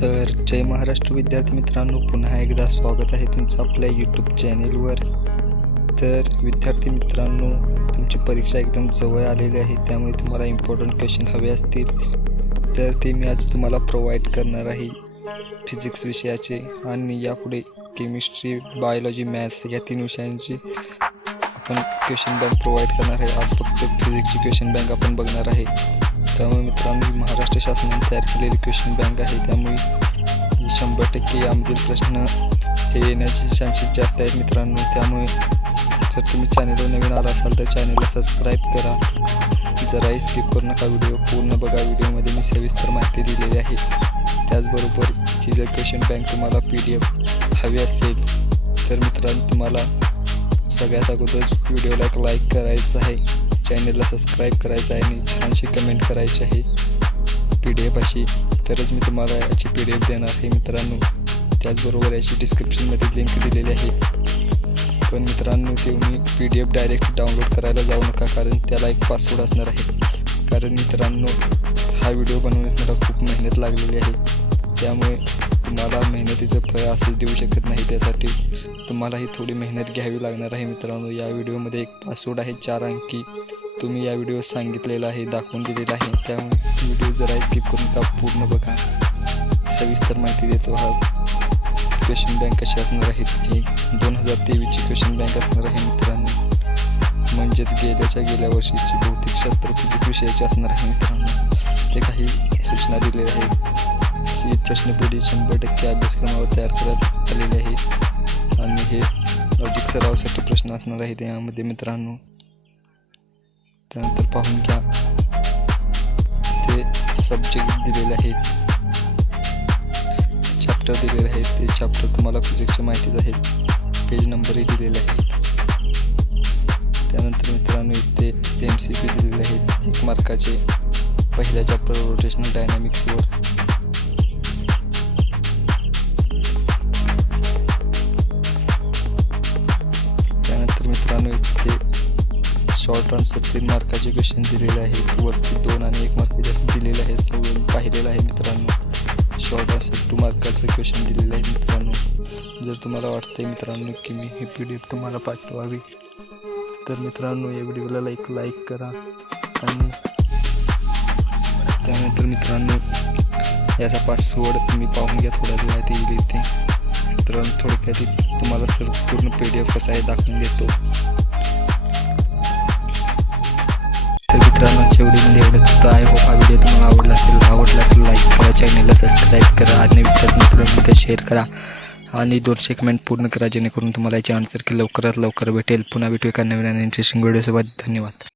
तर जय महाराष्ट्र विद्यार्थी मित्रांनो, पुन्हा एकदा स्वागत आहे तुमचं आपल्या यूट्यूब चॅनेलवर। तर विद्यार्थी मित्रांनो, तुमची परीक्षा एकदम जवळ आलेली आहे, त्यामुळे तुम्हाला इम्पॉर्टंट क्वेश्चन हवे असतील तर ते मी आज तुम्हाला प्रोव्हाइड करणार आहे फिजिक्स विषयाचे। आणि यापुढे केमिस्ट्री, बायोलॉजी, मॅथ्स या 3 विषयांची आपण क्वेश्चन बँक प्रोव्हाइड करणार आहे। आज फक्त फिजिक्सची क्वेश्चन बँक आपण बघणार आहे। त्यामुळे मित्रांनो, महाराष्ट्र शासनाने तयार केलेली क्वेश्चन बँक आहे, त्यामुळे 100% यामधील प्रश्न हे येण्याची चान्सेस जास्त आहेत मित्रांनो। त्यामुळे जर तुम्ही चॅनलवर नवीन आला असाल तर चॅनलला सबस्क्राईब करा, जराही स्किप करू नका, व्हिडिओ पूर्ण बघा। व्हिडिओमध्ये मी सविस्तर माहिती दिलेली आहे। त्याचबरोबर ही जर क्वेश्चन बँक तुम्हाला PDF हवी असेल तर मित्रांनो, तुम्हाला सगळ्यात अगोदर व्हिडिओला एक लाईक करायचं आहे, चॅनलला सबस्क्राईब करायचं आहे आणि छानशी कमेंट करायची आहे PDF अशी, तरच मी तुम्हाला याची PDF देणार आहे मित्रांनो। त्याचबरोबर याची डिस्क्रिप्शनमध्ये लिंक दिलेली आहे, पण मित्रांनो तुम्ही PDF डायरेक्ट डाउनलोड करायला जाऊ नका, कारण त्याला एक पासवर्ड असणार आहे। कारण मित्रांनो, हा व्हिडिओ बनवण्यास मला खूप मेहनत लागलेली आहे, त्यामुळे तुम्हाला मेहनतीचं फळ असं देऊ शकत नाही। त्यासाठी तुम्हालाही थोडी मेहनत घ्यावी लागणार आहे मित्रांनो। या व्हिडिओमध्ये एक पासवर्ड आहे 4 अंकी, तुम्ही या व्हिडिओ सांगितलेला आहे, दाखवून दिलेला आहे। त्यामुळे व्हिडिओ जरा स्किप करून का पूर्ण बघा, सविस्तर माहिती देतो। हा क्वेश्चन बँक कशी असणार आहे, ही 2023ची क्वेश्चन बँक असणार आहे मित्रांनो। म्हणजेच गेल्या वर्षीची भौतिकशास्त्र फिजिक्स विषयाची असणार आहे मित्रांनो। ते काही सूचना दिलेल्या आहेत। ही प्रश्नपेढी 100% अभ्यासक्रमावर तयार करण्यात आलेली आहे आणि हे लॉजिक सरावासाठी प्रश्न असणार आहे त्यामध्ये मित्रांनो। त्यानंतर पाहून घ्या, ते सब्जेक्ट दिलेले आहेत, चॅप्टर दिलेले आहेत, ते चॅप्टर तुम्हाला फिजिक्सच्या माहितीच आहेत, पेज नंबरही दिलेले आहेत। त्यानंतर मित्रांनो, इथे MCQ दिलेले आहेत 1 मार्काचे, पहिल्या चॅप्टर रोटेशनल डायनॅमिक्सवर। त्यानंतर मित्रांनो, इथे शॉर्ट आन्सर 3 मार्काचे क्वेश्चन दिलेले आहेत, वरती 2 आणि 1 मार्काचे जास्त दिलेले आहेत, सगळं पाहिलेलं आहे मित्रांनो। शॉर्ट आन्सर 2 मार्काचे क्वेश्चन दिलेले आहेत मित्रांनो। जर तुम्हाला वाटतंय मित्रांनो की मी ही PDF तुम्हाला पाठवावी तर मित्रांनो, या व्हिडिओला लाईक करा। आणि त्यानंतर मित्रांनो, याचा पासवर्ड तुम्ही पाहून घ्या, थोड्या वेळात येईल इथे मित्रांनो। थोडक्यात तुम्हाला सर्व पूर्ण PDF कसा आहे दाखवून देतो। तर मित्रांनो, आजच्या व्हिडिओमध्ये एवढंच होतं। आय होप हा व्हिडिओ तुम्हाला आवडला असेल। आवडला तर लाईक करा, चॅनलला सबस्क्राईब करा आणि मित्रांमध्ये शेअर करा आणि 200 कमेंट पूर्ण करा, जेणेकरून तुम्हाला याची आन्सर की लवकरात लवकर भेटेल। पुन्हा भेटू एका नवीन आणि इंटरेस्टिंग व्हिडिओसोबत। धन्यवाद।